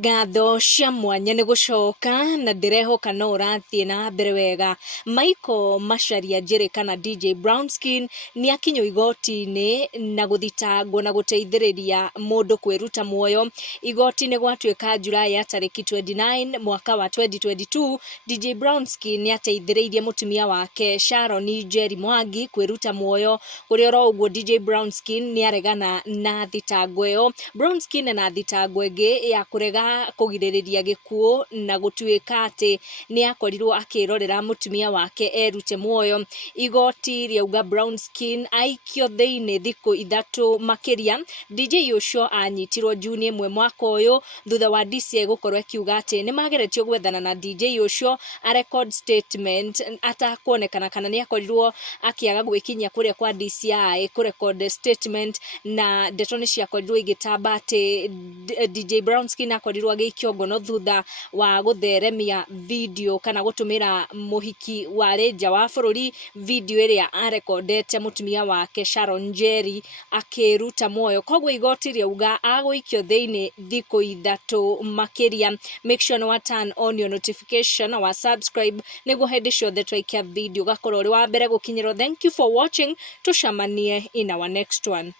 Ngatho cia mwanya nĩ gũcoka na ndĩrehoka no ũrathiĩ na mbere wega. Michael Macharia Njĩrĩ kana DJ Brownskin nĩ akinywo igoti-inĩ na gũthitangwo na gũteithĩrĩria mũndũ kwĩruta muoyo. Igoti-inĩ gwatuĩka Julai ya tarĩki 29 mwaka wa 2022, DJ Brownskin nĩ ateithĩrĩirie mũtumia wake Sharon Njeri Mwangi kwĩruta muoyo. Ũrĩa oro ũguo DJ Brownskin nĩ aregana na thitango ĩyo. Brownskin na thitango ĩngĩ ya kũrega kũgirĩrĩria gĩkuũ na gũtuĩka atĩ nĩ akorirwo akĩrorera mũtumia wake erute muoyo. Igoti rĩauga Brownskin aikio thĩinĩ thikũ ithatũ makĩria. DJ ũcio anyitirwo Juni 1 mwaka ũyũ thutha wa DCI gũkorwo akiuga atĩ nĩ mageretio gwethana na DJ ũcio a record statement atakuonekana kana nĩ akorirwo akĩaga gwĩkinyia kũrĩa kwa DCI kũrecord statement, na ndeto nĩ ciakorirwo igĩtamba atĩ DJ Brownskin akorirwo agĩikio ngono thutha wa gũtheremia video kana gũtũmĩra mũhiki warĩ nja wa bũrũri video ĩrĩa arekondete mũtumia wake Sharon Njeri akĩruta muoyo. Koguo igoti rĩauga agũikio thĩinĩ thikũ ithatũ makĩria. Make sure no turn on your notification or subscribe nĩguo hĩndĩ ciothe twaikia video gakorwo ũrĩ wa mbere gũkinyĩrwo. Thank you for watching. Tucemanie in our next one.